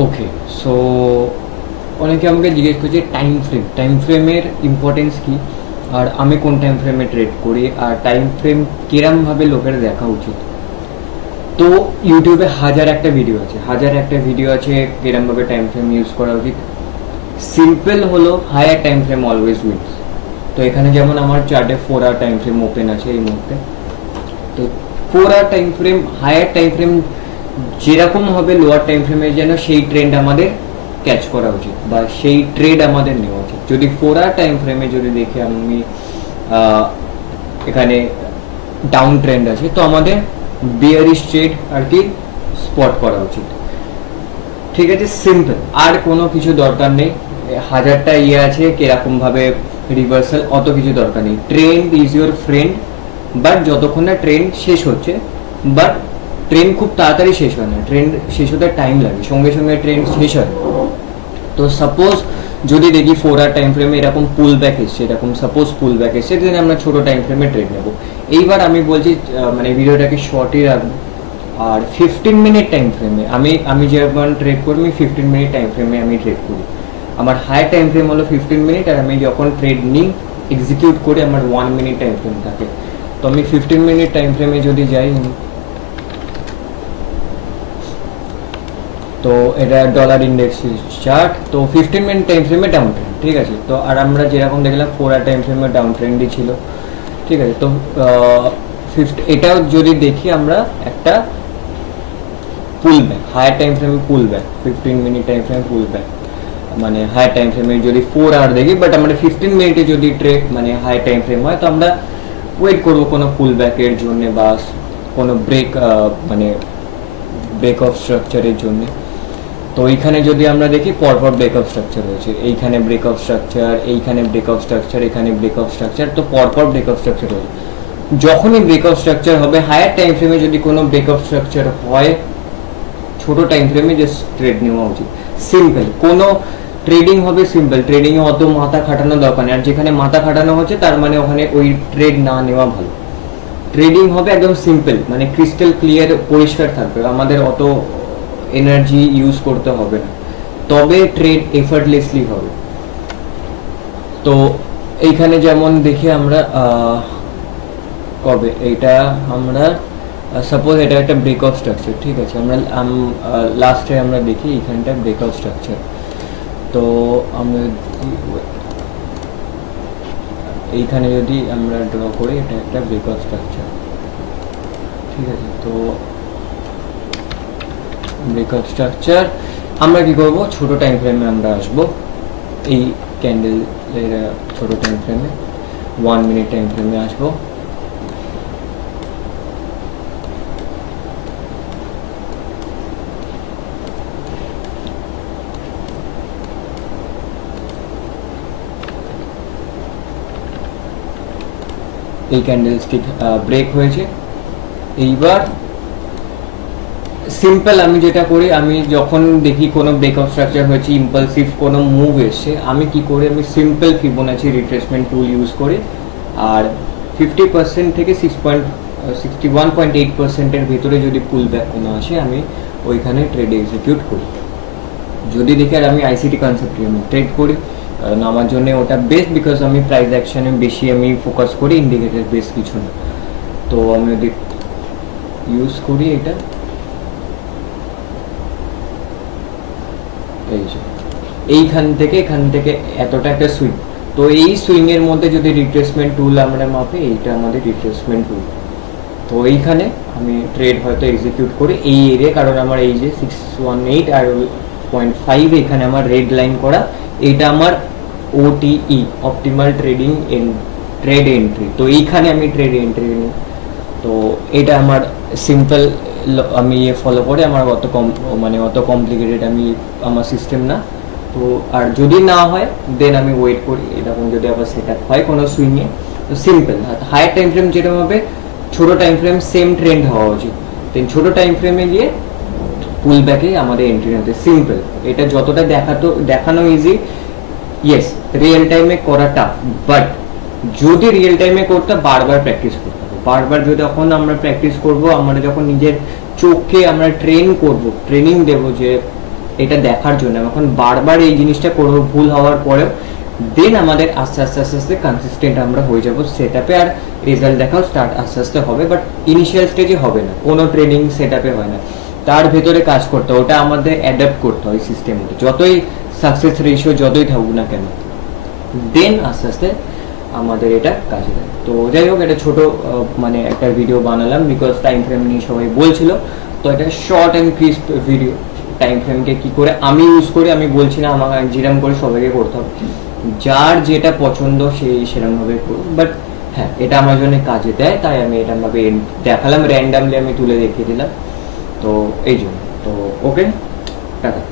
ওকে, so অনেকে আমাকে জিজ্ঞেস করছে টাইম ফ্রেমের ইম্পর্টেন্স কী, আর আমি কোন টাইম ফ্রেমে ট্রেড করি, আর টাইম ফ্রেম কিরমভাবে লোকের দেখা উচিত। তো ইউটিউবে হাজার একটা ভিডিও আছে কিরমভাবে টাইম ফ্রেম ইউজ করা উচিত। সিম্পল হলো higher time frame always wins. তো এখানে যেমন আমার চার্টে 4 আওয়ার টাইম ফ্রেম ওপেন আছে এই মুহূর্তে। তো 4 hour time frame, higher time frame যেরকম হবে লোয়ার টাইম ফ্রেমে যেন সেই ট্রেন্ড আমাদের ক্যাচ করা উচিত বা সেই ট্রেড আমাদের নেওয়া উচিত। যদি 4 আওয়ার টাইম ফ্রেমে যদি দেখি আমি এখানে ডাউন ট্রেন্ড আছে, তো আমাদের বিয়ারিশ ট্রেড আর কি স্পট করা উচিত। ঠিক আছে, সিম্পল, আর কোনো কিছু দরকার নেই। হাজারটা ইয়ে আছে কিরকম ভাবে রিভার্সাল, অত কিছু দরকার নেই। Trend is your friend, but যতক্ষণ না ট্রেন্ড শেষ হচ্ছে, বাট ট্রেন খুব তাড়াতাড়ি শেষ হয় না, ট্রেন শেষ হতে টাইম লাগে, সঙ্গে সঙ্গে ট্রেন শেষ হয়। তো সাপোজ যদি দেখি 4 আওয়ার টাইম ফ্রেমে এরকম পুল ব্যাক এসছে, এরকম সাপোজ পুল ব্যাক এসছে, দেন আমরা ছোটো টাইম ফ্রেমে ট্রেড নেবো। এইবার আমি বলছি মানে ভিডিওটাকে শর্টই রাখবো। আর 15 মিনিট টাইম ফ্রেমে আমি যেমন ট্রেড করি, আমি 15 মিনিট টাইম ফ্রেমে আমি ট্রেড করি। আমার হাই টাইম ফ্রেম হলো 15 মিনিট, আর আমি যখন ট্রেড নিই এক্সিকিউট করি আমার 1 মিনিট টাইম ফ্রেম থাকে। তো আমি 15 মিনিট টাইম ফ্রেমে যদি যাই, তো এটা ডলার ইন্ডেক্স চার্ট, তো 15 মিনিট টাইম ফ্রেমে ডাউন ট্রেন্ড, ঠিক আছে। তো আর আমরা যেরকম দেখলাম 4 আওয়ার টাইম ফ্রেমে ডাউন ট্রেন্ডই ছিল, ঠিক আছে। তো এটাও যদি দেখি আমরা একটা পুল ব্যাক, হায়ার টাইম ফ্রেমে পুল ব্যাক, 15 মিনিট টাইম ফ্রেমে পুল ব্যাক, মানে হায়ার টাইম ফ্রেমে যদি 4 আওয়ার দেখি, বাট আমরা 15 মিনিটে যদি ট্রেড মানে হাই টাইম ফ্রেম হয়, তো আমরা ওয়েট করবো কোনো পুল ব্যাকের জন্য বা কোনো ব্রেক মানে ব্রেক অফ স্ট্রাকচারের জন্য। তো এইখানে যদি আমরা দেখি পরপর ব্রেক অফ স্ট্রাকচার হয়েছে, এইখানে ব্রেক অফ স্ট্রাকচার, এইখানে ব্রেক অফ স্ট্রাকচার, এখানে ব্রেক অফ স্ট্রাকচার, তো পরপর ব্রেক অফ স্ট্রাকচার হয়েছে। যখনই ব্রেক অফ স্ট্রাকচার হবে হায়ার টাইম ফ্রেমে, যদি কোনো ব্রেক অফ স্ট্রাকচার হয়, ছোট টাইম ফ্রেমে জাস্ট ট্রেড নেওয়া উচিত। সিম্পল কোনো ট্রেডিং হবে, সিম্পল ট্রেডিংয়ে অত মাথা খাটানো দরকার নেই, আর যেখানে মাথা খাটানো হচ্ছে তার মানে ওখানে ওই ট্রেড না নেওয়া ভালো। ট্রেডিং হবে একদম সিম্পল, মানে ক্রিস্টাল ক্লিয়ার, পরিষ্কার থাকবে, আমাদের অত এনার্জি ইউজ করতে হবে না, তবে ট্রেড এফার্টলেসলি হবে। তো এইখানে যেমন দেখি আমরা কবে এইটা আমরা সাপোজ এটা একটা ব্রেকআউট স্ট্রাকচার, ঠিক আছে। আমরা লাস্টে আমরা দেখি এইখানটা ব্রেকআউট স্ট্রাকচার। তো আমরা এইখানে যদি আমরা ড্র করি, এটা একটা ব্রেকআউট স্ট্রাকচার, ঠিক আছে। তো ব্রেকআউট স্ট্রাকচার আমরা কি করব, ছোট টাইম ফ্রেমে আমরা আসব, এই ক্যান্ডেলের ছোট টাইম ফ্রেমে 1 মিনিট টাইম ফ্রেমে আসবো। এই ক্যান্ডেলস্টিক ব্রেক হয়েছে। এইবার সিম্পল আমি যেটা করি, আমি যখন দেখি কোনো ব্রেকআউট স্ট্রাকচার হয়েছে, ইম্পালসিভ কোনো মুভ এসছে, আমি কি করি, আমি সিম্পল ফিবোনাচি রিট্রেসমেন্ট টুল ইউজ করি, আর 50% থেকে 61.8%-এর ভিতরে যদি পুল ব্যাক কোনো আসে, আমি ওইখানে ট্রেড এক্সিকিউট করি। যদি দেখি, আর আমি আইসিটি কনসেপ্ট আমি ট্রেড করি, কারণ আমার জন্য ওটা বেস্ট, বিকজ আমি প্রাইস অ্যাকশনে বেশি আমি ফোকাস করি, ইন্ডিকেটর বেস কিছু না। তো আমি যদি ইউজ করি এটা, এইখান থেকে এখান থেকে এতটা একটা সুইং, তো এই সুইং এর মধ্যে যদি রিট্রেসমেন্ট টুল আমরা মাপি, এইটা আমাদের রিট্রেসমেন্ট টুল। তো এইখানে আমি ট্রেড হয়তো এক্সিকিউট করি এই এরিয়া, কারণ আমার এই যে 618 আর 0.5 এখানে আমার রেড লাইন করা, এইটা আমার OTE, optimal trading trade entry. তো এইখানে আমি ট্রেড এন্ট্রি নিই। তো এটা আমার সিম্পল, আমি ফলো করে, আমার অত মানে অত কমপ্লিকেটেড আমি আমার সিস্টেম না। তো আর যদি না হয় দেন আমি ওয়েট করি, এরকম যদি আবার সেট আপ হয় কোনো সুইংয়ে, তো সিম্পল। হায়ার টাইম ফ্রেম যেরকম হবে, ছোটো টাইম ফ্রেম সেম ট্রেন্ড হওয়া উচিত, দেন ছোটো টাইম ফ্রেমে গিয়ে পুল ব্যাকে আমাদের এন্ট্রি নিতে। সিম্পল, এটা যতটা দেখানো ইজি, ইয়েস রিয়েল টাইমে করা টাফ, বাট যদি রিয়েল টাইমে করতে বারবার প্র্যাকটিস করতে হবে, বারবার যখন আমরা প্র্যাকটিস করব, আমরা যখন নিজের চোখকে আমরা ট্রেনিং দেবো যে এটা দেখার জন্য এখন বারবার এই জিনিসটা করবো ভুল হওয়ার পরেও, দেন আমাদের আস্তে আস্তে আস্তে আস্তে কনসিস্টেন্ট আমরা হয়ে যাবো সেট আপে, আর রেজাল্ট দেখাও স্টার্ট আস্তে আস্তে হবে, বাট ইনিশিয়াল স্টেজে হবে না, কোনো ট্রেনিং সেট আপে হয় না, তার ভেতরে কাজ করতে হয়, ওটা আমাদের অ্যাডাপ্ট করতে হয় সিস্টেমে, যতই সাকসেস রেশিও যতই থাকুক না কেন, দেন আস্তে আস্তে আমাদের এটা কাজে দেয়। তো যাই হোক, এটা ছোট মানে একটা ভিডিও বানালাম বিকজ টাইম ফ্রেম নিয়ে সবাই বলছিল, তো এটা short and crisp video. Time ফ্রেমকে কী করে আমি ইউজ করি আমি বলছি না, আমাকে যেরকম করে সবাইকে করতে হবে, যার যেটা পছন্দ সেই সেরকমভাবে করুন, বাট হ্যাঁ এটা আমার জন্য কাজে দেয়, তাই আমি এরকমভাবে দেখালাম, র্যান্ডামলি আমি তুলে দেখিয়ে দিলাম, তো এই জন্য। তো ওকে, টাটা।